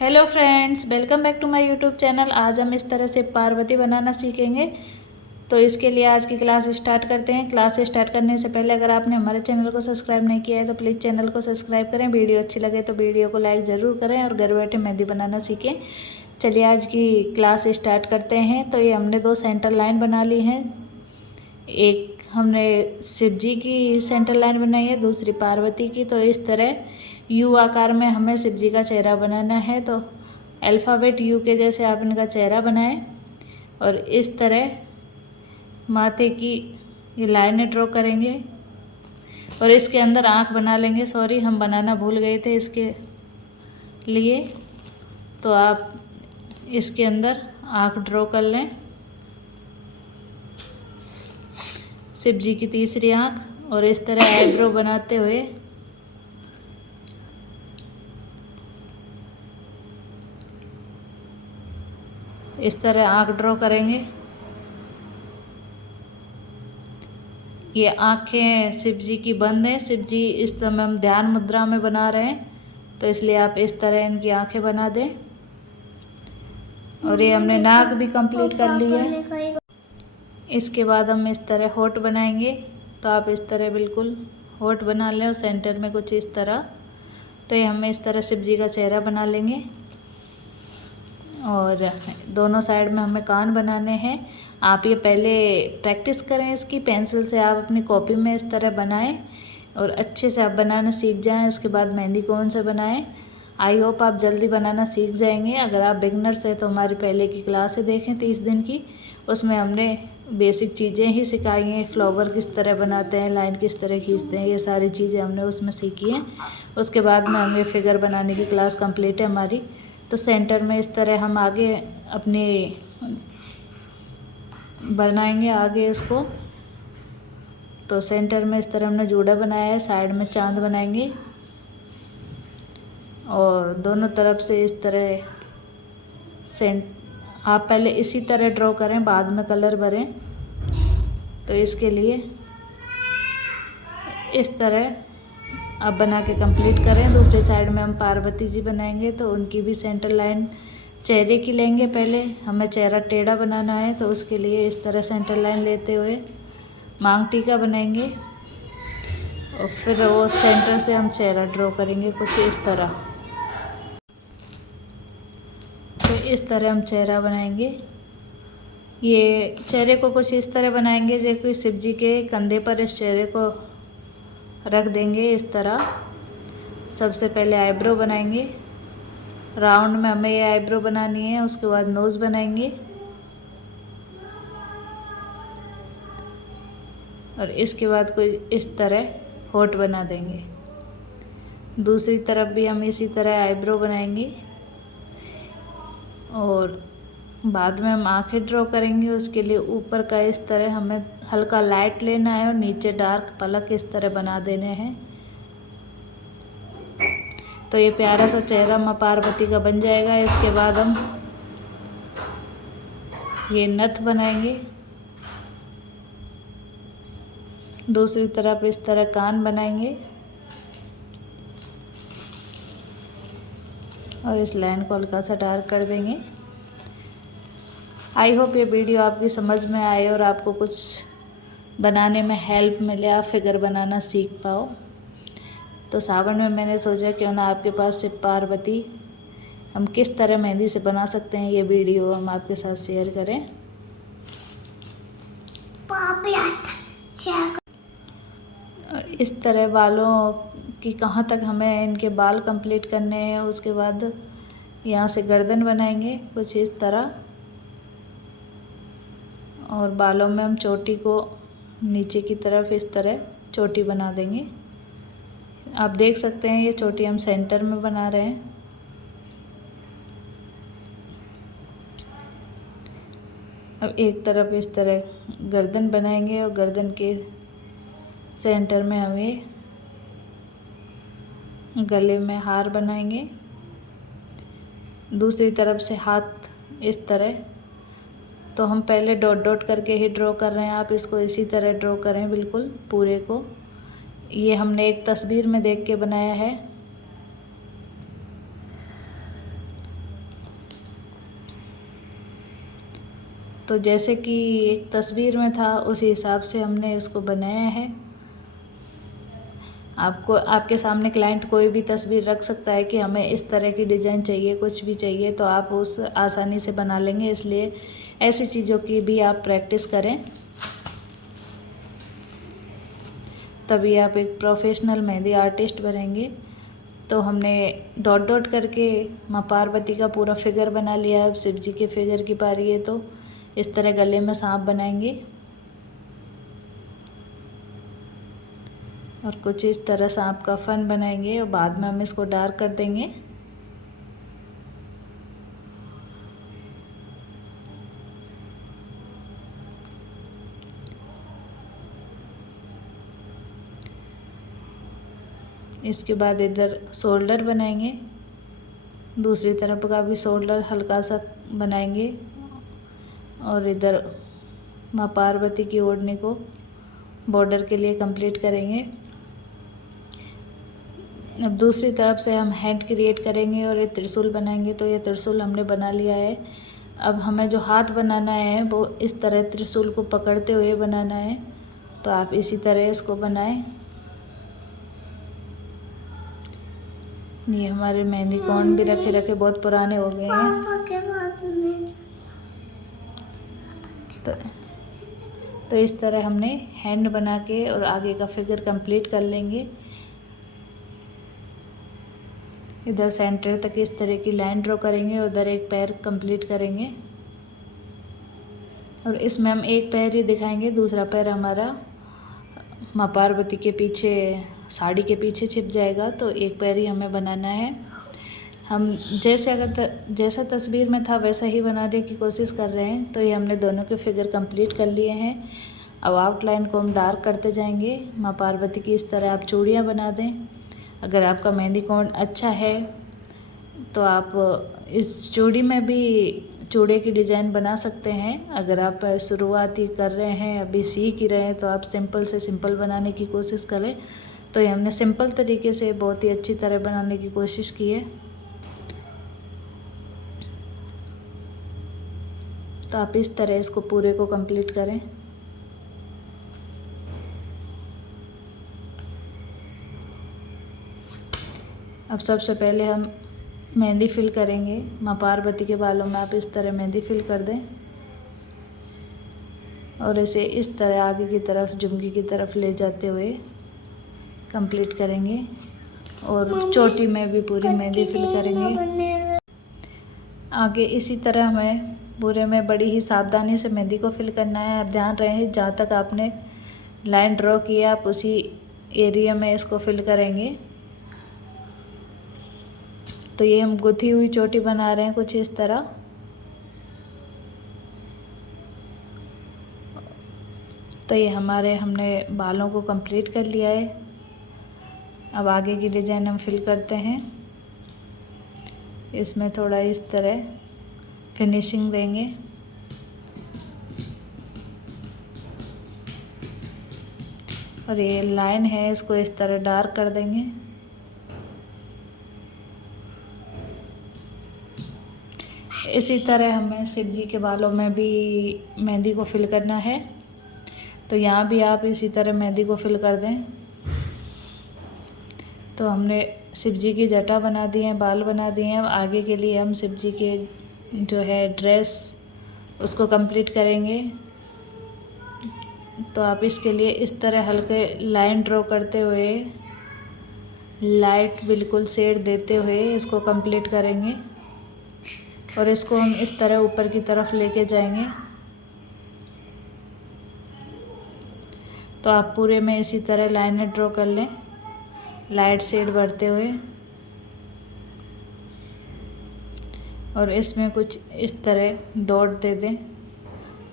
Hello friends, welcome back to my YouTube channel. आज हम इस तरह से पार्वती बनाना सीखेंगे। तो इसके लिए आज की क्लास स्टार्ट करते हैं। क्लास स्टार्ट करने से पहले अगर आपने हमारे चैनल को सब्सक्राइब नहीं किया है तो प्लीज़ चैनल को सब्सक्राइब करें। वीडियो अच्छी लगे तो वीडियो को लाइक ज़रूर करें और घर बैठे मेहंदी बनाना सीखें। चलिए आज की क्लास स्टार्ट करते हैं। तो ये हमने 2 सेंटर लाइन बना ली हैं। एक हमने शिव जी की सेंटर लाइन बनाई है, दूसरी पार्वती की। तो इस तरह यू आकार में हमें शिव जी का चेहरा बनाना है। तो अल्फ़ाबेट यू के जैसे आप इनका चेहरा बनाएं और इस तरह माथे की ये लाइनें ड्रॉ करेंगे और इसके अंदर आँख बना लेंगे। सॉरी, हम बनाना भूल गए थे इसके लिए। तो आप इसके अंदर आँख ड्रॉ कर लें, शिव जी की तीसरी आँख। और इस तरह आईब्रो बनाते हुए इस तरह आँख ड्रॉ करेंगे। ये आँखें शिव जी की बंद हैं। शिव जी इस समय हम ध्यान मुद्रा में बना रहे हैं, तो इसलिए आप इस तरह इनकी आँखें बना दें। और ये हमने नाक भी कंप्लीट कर ली है। इसके बाद हम इस तरह होठ बनाएंगे। तो आप इस तरह बिल्कुल होठ बना लें और सेंटर में कुछ इस तरह। तो ये हम इस तरह शिव जी का चेहरा बना लेंगे और दोनों साइड में हमें कान बनाने हैं। आप ये पहले प्रैक्टिस करें इसकी, पेंसिल से आप अपनी कॉपी में इस तरह बनाएं और अच्छे से आप बनाना सीख जाएं। इसके बाद मेहंदी कौन से बनाएं। आई होप आप जल्दी बनाना सीख जाएंगे। अगर आप बिगनर्स हैं तो हमारी पहले की क्लास है देखें 30 दिन की, उसमें हमने बेसिक चीज़ें ही सिखाई हैं। फ्लावर किस तरह बनाते हैं, लाइन किस तरह खींचते हैं, ये सारी चीज़ें हमने उसमें सीखी हैं। उसके बाद में हमें फिगर बनाने की क्लास कंप्लीट है हमारी। तो सेंटर में इस तरह हम आगे अपने बनाएंगे आगे इसको। तो सेंटर में इस तरह हमने जूड़ा बनाया है, साइड में चांद बनाएंगे और दोनों तरफ से इस तरह आप पहले इसी तरह ड्रॉ करें, बाद में कलर भरें। तो इसके लिए इस तरह आप बना के कंप्लीट करें। दूसरी साइड में हम पार्वती जी बनाएंगे, तो उनकी भी सेंटर लाइन चेहरे की लेंगे। पहले हमें चेहरा टेढ़ा बनाना है, तो उसके लिए इस तरह सेंटर लाइन लेते हुए मांग टीका बनाएंगे और फिर वो सेंटर से हम चेहरा ड्रॉ करेंगे कुछ इस तरह। तो इस तरह हम चेहरा बनाएंगे। ये चेहरे को कुछ इस तरह बनाएंगे जैसे शिव जी के कंधे पर इस चेहरे को रख देंगे इस तरह। सबसे पहले आईब्रो बनाएंगे, राउंड में हमें ये आईब्रो बनानी है। उसके बाद नोज़ बनाएंगे और इसके बाद कोई इस तरह होठ बना देंगे। दूसरी तरफ भी हम इसी तरह आईब्रो बनाएंगे और बाद में हम आंखें ड्रॉ करेंगे। उसके लिए ऊपर का इस तरह हमें हल्का लाइट लेना है और नीचे डार्क पलक इस तरह बना देने हैं। तो ये प्यारा सा चेहरा माँ पार्वती का बन जाएगा। इसके बाद हम ये नथ बनाएंगे। दूसरी तरफ इस तरह कान बनाएंगे और इस लाइन को हल्का सा डार्क कर देंगे। आई होप ये वीडियो आपकी समझ में आए और आपको कुछ बनाने में हेल्प मिले, आप फिगर बनाना सीख पाओ। तो सावन में मैंने सोचा क्यों ना आपके पास शिव पार्वती हम किस तरह मेहंदी से बना सकते हैं, ये वीडियो हम आपके साथ शेयर करें। और इस तरह बालों की कहाँ तक हमें इनके बाल कंप्लीट करने हैं। उसके बाद यहाँ से गर्दन बनाएंगे कुछ इस तरह और बालों में हम चोटी को नीचे की तरफ इस तरह चोटी बना देंगे। आप देख सकते हैं ये चोटी हम सेंटर में बना रहे हैं। अब एक तरफ इस तरह गर्दन बनाएंगे और गर्दन के सेंटर में हम ये गले में हार बनाएंगे। दूसरी तरफ से हाथ इस तरह। तो हम पहले डॉट डॉट करके ही ड्रॉ कर रहे हैं, आप इसको इसी तरह ड्रॉ करें बिल्कुल पूरे को। ये हमने एक तस्वीर में देख के बनाया है। तो जैसे कि एक तस्वीर में था उसी हिसाब से हमने इसको बनाया है। आपको आपके सामने क्लाइंट कोई भी तस्वीर रख सकता है कि हमें इस तरह की डिज़ाइन चाहिए, कुछ भी चाहिए, तो आप उस आसानी से बना लेंगे। इसलिए ऐसी चीज़ों की भी आप प्रैक्टिस करें, तभी आप एक प्रोफेशनल मेहंदी आर्टिस्ट बनेंगे। तो हमने डॉट डॉट करके माँ पार्वती का पूरा फिगर बना लिया। अब शिव जी के फिगर की बारी है, तो इस तरह गले में सांप बनाएंगे और कुछ इस तरह सांप का फन बनाएंगे और बाद में हम इसको डार्क कर देंगे। इसके बाद इधर शोल्डर बनाएंगे, दूसरी तरफ का भी शोल्डर हल्का सा बनाएंगे और इधर माँ पार्वती की ओढ़नी को बॉर्डर के लिए कंप्लीट करेंगे। अब दूसरी तरफ से हम हेड क्रिएट करेंगे और ये त्रिशूल बनाएंगे। तो ये त्रिशूल हमने बना लिया है। अब हमें जो हाथ बनाना है वो इस तरह त्रिशूल को पकड़ते हुए बनाना है, तो आप इसी तरह इसको बनाएं। ये हमारे मेहंदी कोन भी रखे रखे बहुत पुराने हो गए हैं। तो इस तरह हमने हैंड बना के और आगे का फिगर कंप्लीट कर लेंगे। इधर सेंटर तक इस तरह की लाइन ड्रॉ करेंगे, उधर एक पैर कंप्लीट करेंगे और इसमें हम एक पैर ही दिखाएंगे, दूसरा पैर हमारा माँ पार्वती के पीछे, साड़ी के पीछे छिप जाएगा। तो एक पैर ही हमें बनाना है। हम जैसा तस्वीर में था वैसा ही बनाने की कोशिश कर रहे हैं। तो ये हमने दोनों के फिगर कंप्लीट कर लिए हैं। अब आउटलाइन को हम डार्क करते जाएंगे। माँ पार्वती की इस तरह आप चूड़ियाँ बना दें। अगर आपका मेहंदी कोन अच्छा है तो आप इस चूड़ी में भी चूड़े की डिज़ाइन बना सकते हैं। अगर आप शुरुआती कर रहे हैं, अभी सीख ही रहे हैं, तो आप सिंपल से सिंपल बनाने की कोशिश करें। तो ये हमने सिंपल तरीके से बहुत ही अच्छी तरह बनाने की कोशिश की है। तो आप इस तरह इसको पूरे को कंप्लीट करें। अब सबसे पहले हम मेहंदी फिल करेंगे। माँ पार्वती के बालों में आप इस तरह मेहंदी फिल कर दें और इसे इस तरह आगे की तरफ झुमकी की तरफ ले जाते हुए कंप्लीट करेंगे और चोटी में भी पूरी मेहंदी फिल करेंगे। आगे इसी तरह हमें पूरे में बड़ी ही सावधानी से मेहंदी को फिल करना है। आप ध्यान रहे जहाँ तक आपने लाइन ड्रॉ किया आप उसी एरिया में इसको फिल करेंगे। तो ये हम गुथी हुई चोटी बना रहे हैं कुछ इस तरह। तो ये हमने बालों को कंप्लीट कर लिया है। अब आगे की डिज़ाइन हम फिल करते हैं। इसमें थोड़ा इस तरह फिनिशिंग देंगे। और ये लाइन है इसको इस तरह डार्क कर देंगे। इसी तरह हमें शिव जी के बालों में भी मेहंदी को फिल करना है। तो यहाँ भी आप इसी तरह मेहंदी को फिल कर दें। तो हमने शिव जी की जटा बना दी है, बाल बना दिए हैं। अब आगे के लिए हम शिव जी के जो है ड्रेस उसको कंप्लीट करेंगे। तो आप इसके लिए इस तरह हल्के लाइन ड्रॉ करते हुए, लाइट बिल्कुल शेड देते हुए इसको कंप्लीट करेंगे और इसको हम इस तरह ऊपर की तरफ लेके जाएंगे। तो आप पूरे में इसी तरह लाइनें ड्रॉ कर लें, लाइट शेड भरते हुए। और इसमें कुछ इस तरह डॉट दे दें।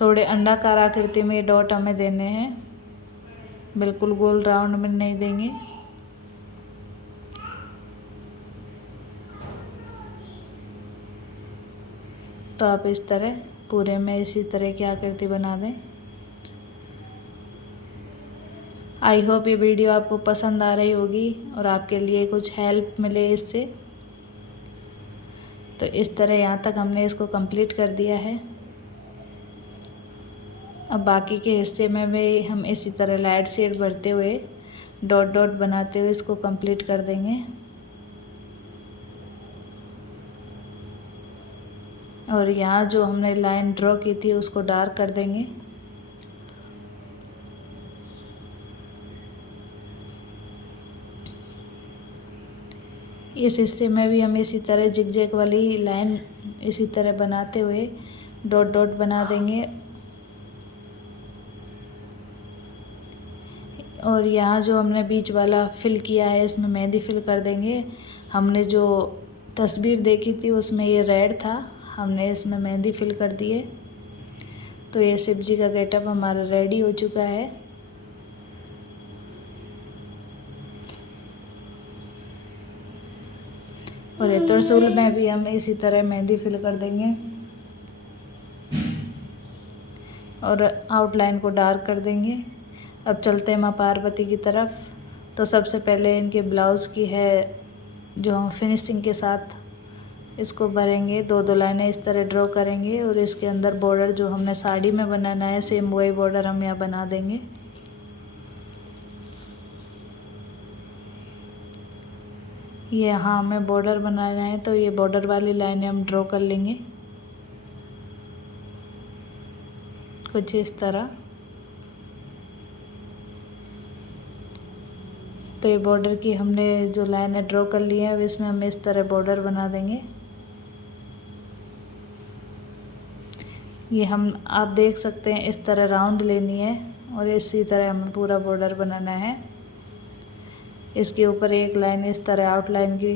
थोड़े अंडाकार आकृति में ये डॉट हमें देने हैं, बिल्कुल गोल राउंड में नहीं देंगे। तो आप इस तरह पूरे में इसी तरह की आकृति बना दें। आई होप ये वीडियो आपको पसंद आ रही होगी और आपके लिए कुछ हेल्प मिले इससे। तो इस तरह यहाँ तक हमने इसको कंप्लीट कर दिया है। अब बाकी के हिस्से में भी हम इसी तरह लाइट शेड भरते हुए डॉट डॉट बनाते हुए इसको कंप्लीट कर देंगे। और यहाँ जो हमने लाइन ड्रॉ की थी उसको डार्क कर देंगे। इस हिस्से में भी हम इसी तरह जिगजैग वाली लाइन इसी तरह बनाते हुए डॉट डॉट बना देंगे। और यहाँ जो हमने बीच वाला फिल किया है इसमें मेहंदी फिल कर देंगे। हमने जो तस्वीर देखी थी उसमें ये रेड था, हमने इसमें मेहंदी फिल कर दी है। तो ये शिव जी का गेटअप हमारा रेडी हो चुका है। और ये त्रिशूल में भी हम इसी तरह मेहंदी फिल कर देंगे और आउटलाइन को डार्क कर देंगे। अब चलते हैं माँ पार्वती की तरफ। तो सबसे पहले इनके ब्लाउज़ की है जो हम फिनिशिंग के साथ इसको भरेंगे। दो दो लाइनें इस तरह ड्रॉ करेंगे और इसके अंदर बॉर्डर जो हमने साड़ी में बनाना है सेम वही बॉर्डर हम यहाँ बना देंगे। यहाँ हमें बॉर्डर बनाना है तो ये बॉर्डर वाली लाइनें हम ड्रॉ कर लेंगे कुछ इस तरह। तो ये बॉर्डर की हमने जो लाइनें ड्रॉ कर ली हैं अब इसमें हम इस तरह बॉर्डर बना देंगे। ये हम आप देख सकते हैं इस तरह राउंड लेनी है और इसी तरह हमें पूरा बॉर्डर बनाना है। इसके ऊपर एक लाइन इस तरह आउटलाइन की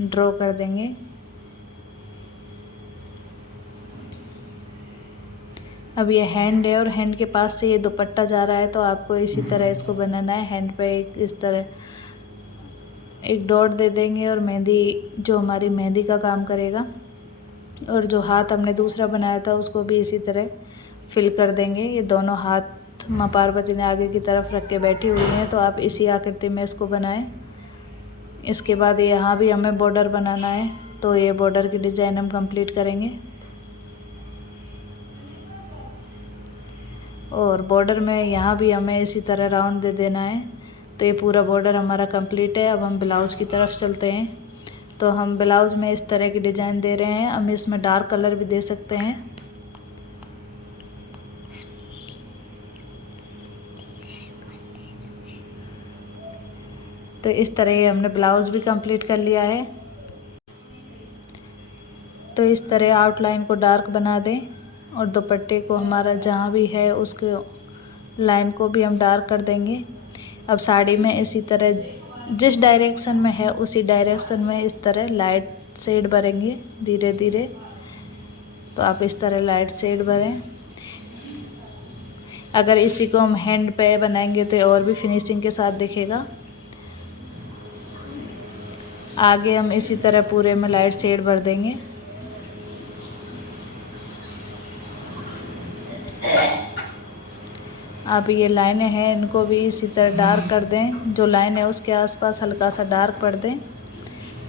ड्रॉ कर देंगे। अब ये हैंड है और हैंड के पास से ये दुपट्टा जा रहा है तो आपको इसी तरह इसको बनाना है। हैंड पे एक इस तरह एक डॉट दे देंगे और मेहंदी जो हमारी मेहंदी का काम करेगा। और जो हाथ हमने दूसरा बनाया था उसको भी इसी तरह फिल कर देंगे। ये दोनों हाथ माँ पार्वती ने आगे की तरफ रख के बैठी हुई हैं तो आप इसी आकृति में इसको बनाएं। इसके बाद यहाँ भी हमें बॉर्डर बनाना है तो ये बॉर्डर की डिज़ाइन हम कंप्लीट करेंगे। और बॉर्डर में यहाँ भी हमें इसी तरह राउंड दे देना है। तो ये पूरा बॉर्डर हमारा कंप्लीट है। अब हम ब्लाउज़ की तरफ चलते हैं। तो हम ब्लाउज़ में इस तरह की डिज़ाइन दे रहे हैं। हम इसमें डार्क कलर भी दे सकते हैं। तो इस तरह हमने ब्लाउज़ भी कंप्लीट कर लिया है। तो इस तरह आउटलाइन को डार्क बना दें और दुपट्टे को हमारा जहाँ भी है उसके लाइन को भी हम डार्क कर देंगे। अब साड़ी में इसी तरह जिस डायरेक्शन में है उसी डायरेक्शन में इस तरह लाइट शेड भरेंगे धीरे धीरे। तो आप इस तरह लाइट शेड भरें। अगर इसी को हम हैंड पे बनाएंगे तो और भी फिनिशिंग के साथ दिखेगा। आगे हम इसी तरह पूरे में लाइट शेड भर देंगे। आप ये लाइनें हैं इनको भी इसी तरह डार्क कर दें। जो लाइन है उसके आसपास हल्का सा डार्क कर दें।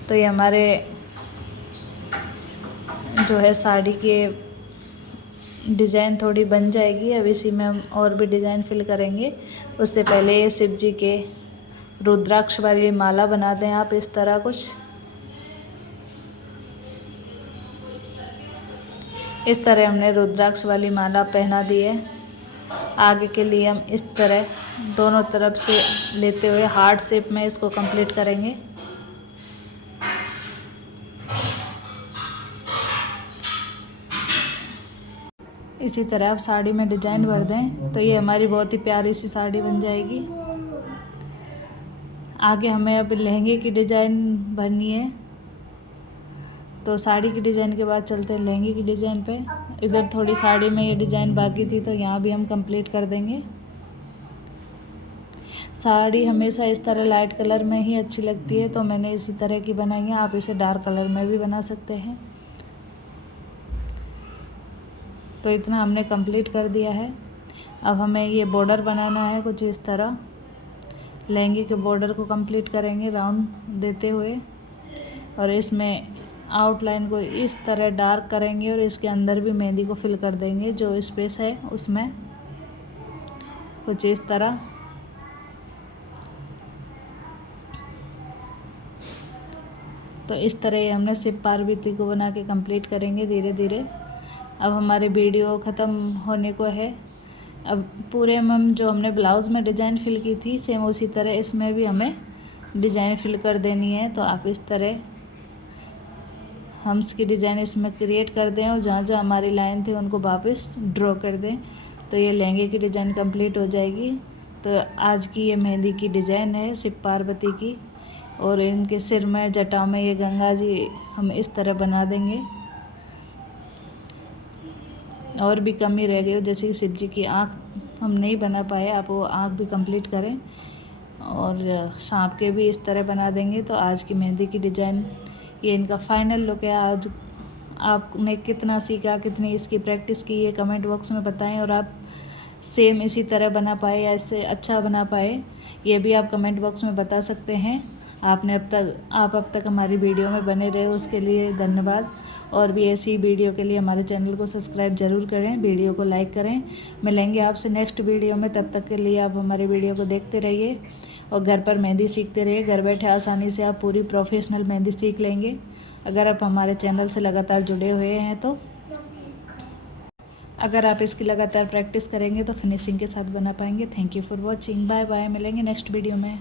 तो ये हमारे जो है साड़ी के डिज़ाइन थोड़ी बन जाएगी। अब इसी में हम और भी डिज़ाइन फिल करेंगे। उससे पहले शिव जी के रुद्राक्ष वाली माला बना दें आप इस तरह कुछ। इस तरह हमने रुद्राक्ष वाली माला पहना दी है। आगे के लिए हम इस तरह दोनों तरफ से लेते हुए हार्ट शेप में इसको कंप्लीट करेंगे। इसी तरह आप साड़ी में डिज़ाइन भर दें तो ये हमारी बहुत ही प्यारी सी साड़ी बन जाएगी। आगे हमें अब लहंगे की डिज़ाइन भरनी है। तो साड़ी की डिज़ाइन के बाद चलते हैं लहंगे की डिज़ाइन पे। इधर थोड़ी साड़ी में ये डिज़ाइन बाकी थी तो यहाँ भी हम कंप्लीट कर देंगे। साड़ी हमेशा इस तरह लाइट कलर में ही अच्छी लगती है तो मैंने इसी तरह की बनाई है। आप इसे डार्क कलर में भी बना सकते हैं। तो इतना हमने कंप्लीट कर दिया है। अब हमें ये बॉर्डर बनाना है कुछ इस तरह। लहंगे के बॉर्डर को कंप्लीट करेंगे राउंड देते हुए। और इसमें आउटलाइन को इस तरह डार्क करेंगे और इसके अंदर भी मेहंदी को फिल कर देंगे, जो स्पेस है उसमें कुछ इस तरह। तो इस तरह ही हमने शिव पार्वती को बना के कंप्लीट करेंगे धीरे धीरे। अब हमारे वीडियो ख़त्म होने को है। अब पूरे में हम जो हमने ब्लाउज़ में डिज़ाइन फिल की थी सेम उसी तरह इसमें भी हमें डिज़ाइन फिल कर देनी है। तो आप इस तरह हम्स की डिज़ाइन इसमें क्रिएट कर दें और जहाँ जहाँ हमारी लाइन थी उनको वापस ड्रॉ कर दें। तो ये लहंगे की डिज़ाइन कंप्लीट हो जाएगी। तो आज की ये मेहंदी की डिज़ाइन है शिव पार्वती की, और इनके सिर में जटाओं में ये गंगा जी हम इस तरह बना देंगे। और भी कमी रह गई हो, जैसे कि शिव जी की आँख हम नहीं बना पाए, आप वो आँख भी कंप्लीट करें। और सांप के भी इस तरह बना देंगे। तो आज की मेहंदी की डिज़ाइन ये इनका फाइनल लुक है। आज आपने कितना सीखा, कितनी इसकी प्रैक्टिस की, ये कमेंट बॉक्स में बताएं। और आप सेम इसी तरह बना पाए या इससे अच्छा बना पाए, ये भी आप कमेंट बॉक्स में बता सकते हैं। आप अब तक हमारी वीडियो में बने रहे उसके लिए धन्यवाद। और भी ऐसी वीडियो के लिए हमारे चैनल को सब्सक्राइब ज़रूर करें, वीडियो को लाइक करें। मिलेंगे आपसे नेक्स्ट वीडियो में, तब तक के लिए आप हमारे वीडियो को देखते रहिए और घर पर मेहंदी सीखते रहिए। घर बैठे आसानी से आप पूरी प्रोफेशनल मेहंदी सीख लेंगे अगर आप हमारे चैनल से लगातार जुड़े हुए हैं। तो अगर आप इसकी लगातार प्रैक्टिस करेंगे तो फिनिशिंग के साथ बना पाएंगे। Thank you for watching, bye bye. मिलेंगे नेक्स्ट वीडियो में।